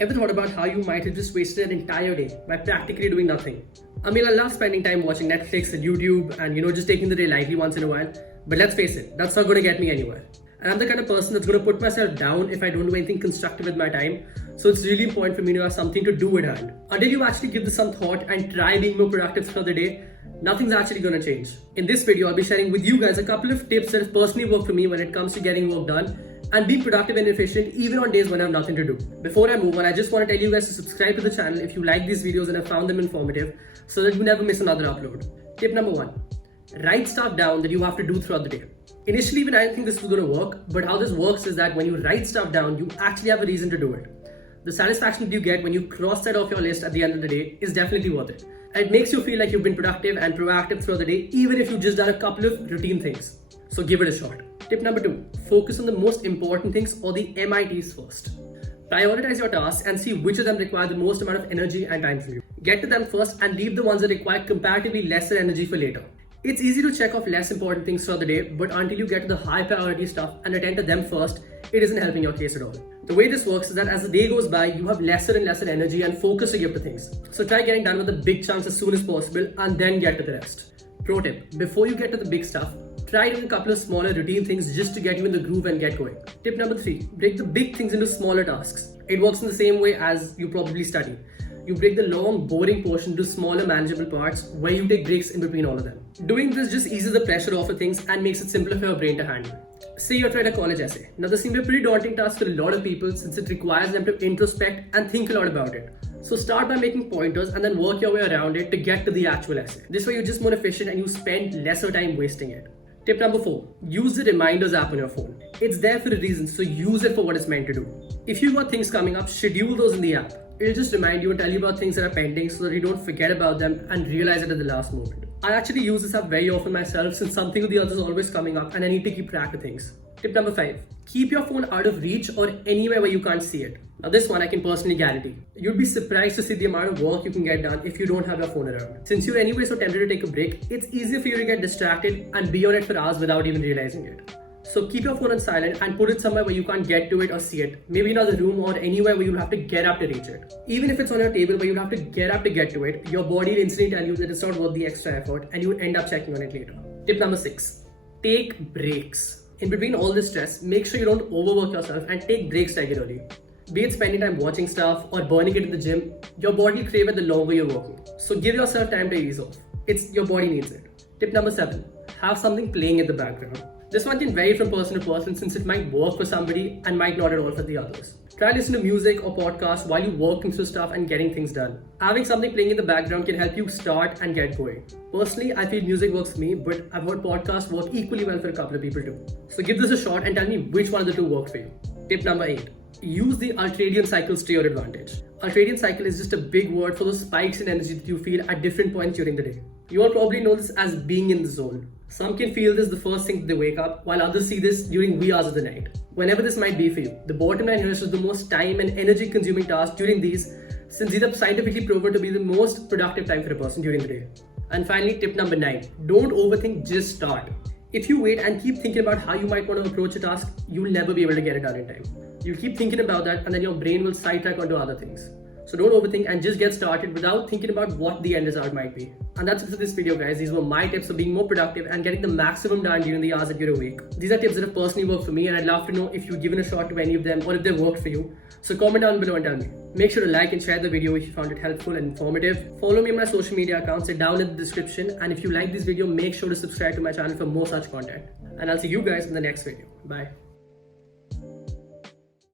Ever thought about how you might have just wasted an entire day by practically doing nothing? I mean, I love spending time watching Netflix and YouTube and just taking the day lightly once in a while. But let's face it, that's not going to get me anywhere. And I'm the kind of person that's going to put myself down if I don't do anything constructive with my time. So it's really important for me to have something to do at hand. Until you actually give this some thought and try being more productive throughout the day, nothing's actually going to change. In this video, I'll be sharing with you guys a couple of tips that have personally worked for me when it comes to getting work done and being productive and efficient even on days when I have nothing to do. Before I move on, I just want to tell you guys to subscribe to the channel if you like these videos and have found them informative so that you never miss another upload. Tip number 1. Write stuff down that you have to do throughout the day. Initially, even I didn't think this was going to work, but how this works is that when you write stuff down, you actually have a reason to do it. The satisfaction that you get when you cross that off your list at the end of the day is definitely worth it. And it makes you feel like you've been productive and proactive throughout the day, even if you've just done a couple of routine things. So give it a shot. Tip number 2, focus on the most important things or the MITs first. Prioritize your tasks and see which of them require the most amount of energy and time from you. Get to them first and leave the ones that require comparatively lesser energy for later. It's easy to check off less important things throughout the day, but until you get to the high priority stuff and attend to them first, it isn't helping your case at all. The way this works is that as the day goes by, you have lesser and lesser energy and focus to give to things. So try getting done with the big chunks as soon as possible and then get to the rest. Pro tip, before you get to the big stuff, try doing a couple of smaller routine things just to get you in the groove and get going. Tip number 3, break the big things into smaller tasks. It works in the same way as you probably study. You break the long, boring portion into smaller, manageable parts where you take breaks in between all of them. Doing this just eases the pressure off of things and makes it simpler for your brain to handle. Say you're trying a college essay. Now this seems a pretty daunting task for a lot of people since it requires them to introspect and think a lot about it. So start by making pointers and then work your way around it to get to the actual essay. This way you're just more efficient and you spend lesser time wasting it. Tip number 4, use the reminders app on your phone. It's there for a reason, so use it for what it's meant to do. If you've got things coming up, schedule those in the app. It'll just remind you and tell you about things that are pending so that you don't forget about them and realize it at the last moment. I actually use this app very often myself since something or the other is always coming up and I need to keep track of things. Tip number 5, keep your phone out of reach or anywhere where you can't see it. Now this one I can personally guarantee. You'd be surprised to see the amount of work you can get done if you don't have your phone around. Since you're anyway so tempted to take a break, it's easier for you to get distracted and be on it for hours without even realizing it. So keep your phone on silent and put it somewhere where you can't get to it or see it. Maybe in another room or anywhere where you'll have to get up to reach it. Even if it's on your table where you'll have to get up to get to it, your body will instantly tell you that it's not worth the extra effort and you'll end up checking on it later. Tip number 6, take breaks. In between all this stress, make sure you don't overwork yourself and take breaks regularly. Be it spending time watching stuff or burning it in the gym, your body will crave it the longer you're working. So give yourself time to ease off. Your body needs it. Tip number 7, have something playing in the background. This one can vary from person to person since it might work for somebody and might not at all for the others. Try listen to music or podcasts while you're working through stuff and getting things done. Having something playing in the background can help you start and get going. Personally, I feel music works for me, but I've heard podcasts work equally well for a couple of people too. So give this a shot and tell me which one of the two worked for you. Tip number 8, use the ultradian cycles to your advantage. Ultradian cycle is just a big word for those spikes in energy that you feel at different points during the day. You all probably know this as being in the zone. Some can feel this the first thing that they wake up, while others see this during wee hours of the night. Whenever this might be for you, the bottom line here is the most time and energy consuming task during these, since these are scientifically proven to be the most productive time for a person during the day. And finally, tip number 9, don't overthink, just start. If you wait and keep thinking about how you might want to approach a task, you will never be able to get it done in time. You'll keep thinking about that and then your brain will sidetrack onto other things. So don't overthink and just get started without thinking about what the end result might be. And that's it for this video, guys. These were my tips for being more productive and getting the maximum done during the hours that you're awake. These are tips that have personally worked for me and I'd love to know if you've given a shot to any of them or if they've worked for you. So comment down below and tell me. Make sure to like and share the video if you found it helpful and informative. Follow me on my social media accounts, they're down in the description. And if you like this video, make sure to subscribe to my channel for more such content. And I'll see you guys in the next video. Bye.